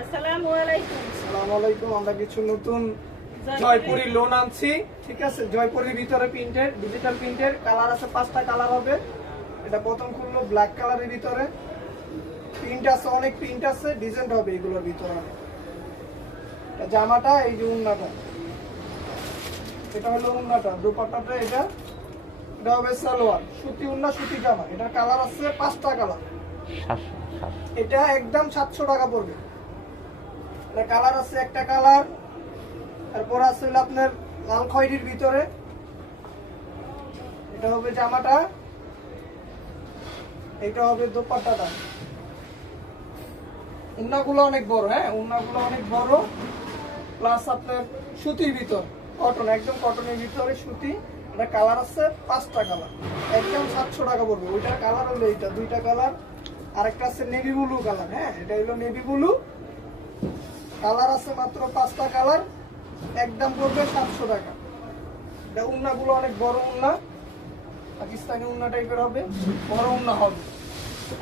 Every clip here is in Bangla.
আসসালামু আলাইকুম। আসসালামু আলাইকুম। আমরা কিছু নতুন জয়পুরি লোন আনছি, ঠিক আছে। জয়পুরির ভিতরে প্রিন্টের, ডিজিটাল প্রিন্টের কালার আছে, 5টা কালার হবে। এটা প্রথম খুললো ব্ল্যাক কালারের ভিতরে, প্রিন্ট আছে, অনেক প্রিন্ট আছে, ডিজাইন হবে এগুলোর ভিতরে। জামাটা এই যে উন্নাটা, এটা হলো উন্নাটা, দুপাট্টাটা এটা হবে সালোয়ার, সুতি উন্না, সুতি জামা। এটার কালার আছে 5টা কালার। এটা একদম 700 টাকা পড়বে। কালার আছে একটা কালার, তারপর আছে আপনার লাল খয়েরির ভিতরে, এটা হবে জামাটা, এটা হবে দোপাট্টাটা। উন্নাগুলো অনেক বড়, হ্যাঁ উন্নাগুলো অনেক বড়, প্লাস আপনার সুতির ভিতর, কটন, একদম কটনের ভিতরে সুতি। এটা কালার আছে 5টা কালার, একদম 700 টাকা পড়বে। ওইটার কালার হলো এইটা, 2টা কালার, আরেকটা আছে নেভি ব্লু কালার, হ্যাঁ এটা হলো নেভি ব্লু কালার, আছে মাত্র 5টা কালার, একদম পড়বে 700 টাকা। এটা উন্নাগুলো অনেক বড় উন্না, পাকিস্তানি উন্না টাইপের হবে, বড় উন্না হবে।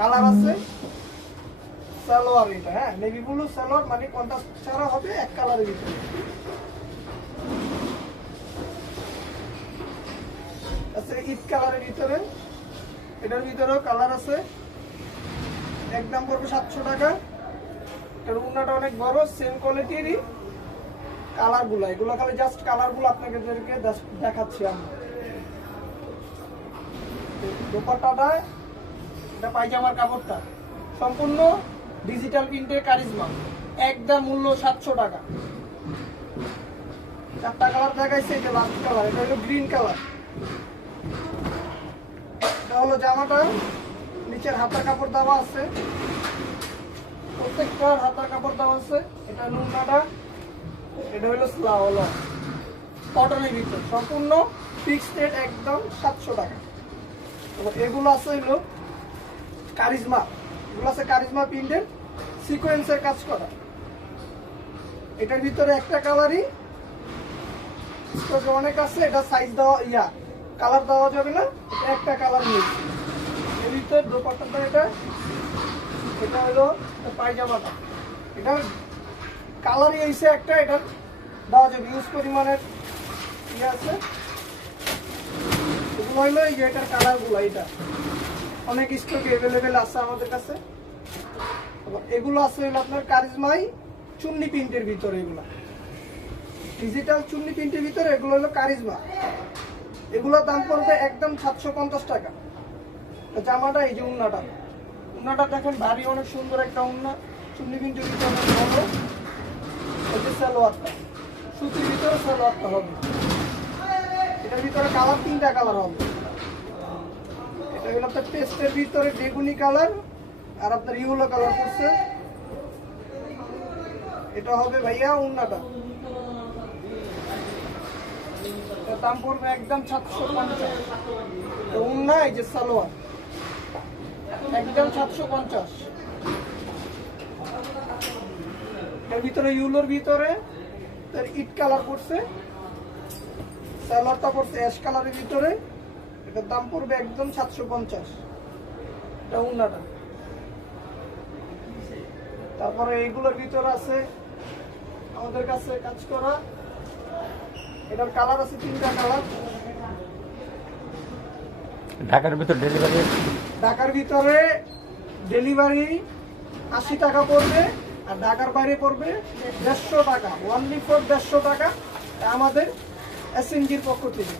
কালার আছে সালোয়ার, এটা হ্যাঁ নেভি ব্লু সালোয়ার, মানে 50 ছাড়া হবে এক কালারের ভিতরে। আছে ঈদ কালারের ভিতরে, এটার ভিতরেও কালার আছে, একদম পড়বে 700 টাকা। এর উন্নাটা অনেক বড়, সেম কোয়ালিটিরই কালারগুলো, এগুলো খালি জাস্ট কালারগুলো আপনাকে দেখাচ্ছি আমরা। দোপাট্টাটা, এটা পায়জামার কাপড়টা সম্পূর্ণ ডিজিটাল প্রিন্টের কারিজমা, একদম মূল্য 700 টাকা। 4টা কালার দেখাইছে, এটা লাস্ট কালার, এটা হলো গ্রিন কালার। এটা হলো জামাটা, নিচের হাতার কাপড় দেওয়া আছে, প্রত্যেকটা হাতার কাপড় দেওয়া আছে। এটা নুনটা, এটা হলো স্লাওলা, কটনের ভিতর, সম্পূর্ণ ফিক্সড রেট, একদম 700 টাকা। এগুলো আছে হলো কারিজমা, এগুলো আছে কারিজমা প্রিন্টের সিকোয়েন্সের কাজ করা। এটার ভিতরে একটা কালারই অনেক আছে, এটা সাইজ দেওয়া কালার দেওয়া যাবে না, এটা একটা কালার নিয়েছি। এর ভিতরে দোপাট্টাটা, এটা হলো পায়জামাটা, এটা কালারই হয়েছে একটা, এটা দেওয়া যাবে, ইউজ পরিমাণের আছে। এগুলো হইলো এই যে এটার কালারগুলো, এটা অনেক স্টক অ্যাভেলেবেল আছে আমাদের কাছে। এগুলো আছে হলো আপনার কারিজমাই চুন্নি প্রিন্টের ভিতরে, এগুলো ডিজিটাল চুন্নি প্রিন্টের ভিতরে, এগুলো হলো কারিজমা। এগুলোর দাম পড়বে একদম 750 টাকা। জামাটা এই যে উন্নাটা, উন্নাটা দেখেন ভারী, অনেক সুন্দর একটা উন্না, চুন্নি প্রিন্টের ভিতরে ভালো। এই যে সালোয়ারটা, সুতির ভিতরে সালোয়ারটা হবে, এটার ভিতরে কালার 3টা কালার হবে। এটা হলো আপনার পেস্টের ভিতরে বেগুনি কালার, আর আপনার ইয়েলো কালার করছে। এটা হবে ভাইয়া উন্নাটা, দাম পড়বে একদম 750। উন্না, এই যে সালোয়ার, একদম 750। এর ভিতরে ইউলোর ভিতরে ইট কালার করছে, সালোয়ারটা পড়ছে অ্যাশ কালারের ভিতরে, এটার দাম পড়বে একদম 750। এটা উন্নাটা। তারপরে এইগুলোর ভিতরে আছে আমাদের কাছে কাজ করা, এটার কালার আছে 3টা কালার। ঢাকার ভিতর ডেলিভারি, ঢাকার ভিতরে ডেলিভারি 80 টাকা পড়বে, আর ঢাকার বাইরে পড়বে 150 টাকা, 1 ফর 150 টাকা আমাদের এসএনজির পক্ষ থেকে।